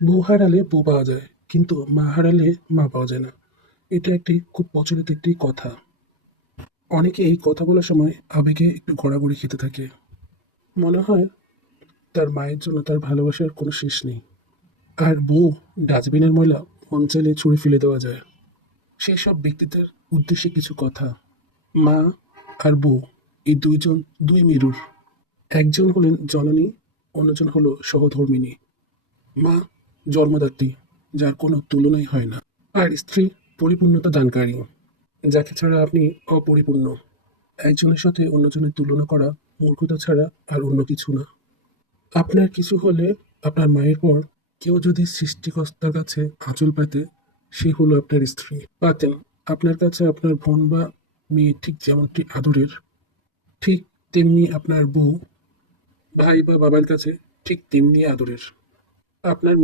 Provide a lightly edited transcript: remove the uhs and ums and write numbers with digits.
বউ হারালে বউ পাওয়া যায়, কিন্তু মা হারালে মা পাওয়া যায় না। এটা একটি খুব প্রচলিত একটি কথা। অনেকে এই কথা বলার সময় আবেগে একটু গড়াগড়ি খেতে থাকে। মনে হয় তার মায়ের জন্য তার ভালোবাসার কোনো শেষ নেই। আর বউ ডাস্টবিনের ময়লা মন চাইলে ছুঁড়ে ফেলে দেওয়া যায়। সেই সব ব্যক্তিদের উদ্দেশ্যে কিছু কথা। মা আর বউ, এই দুইজন দুই মেরুর। একজন হলেন জননী, অন্যজন হলো সহধর্মিণী। মা জন্মদাত্রী, যার কোনো তুলনাই হয় না। আর স্ত্রী পরিপূর্ণতা দানকারী, যাকে ছাড়া আপনি অপরিপূর্ণ। একজনের সাথে অন্যজনের তুলনা করা মূর্খতা ছাড়া আর অন্য কিছু না। আপনার কিছু হলে আপনার মায়ের পর কেউ যদি সৃষ্টিকর্তার কাছে আঁচল পাতে, সে হলো আপনার স্ত্রী। পাতেন আপনার কাছে আপনার বোন বা মেয়ে ঠিক যেমনটি আদরের, ঠিক তেমনি আপনার বউ ভাই বা বাবার কাছে ঠিক তেমনি আদরের। আপনার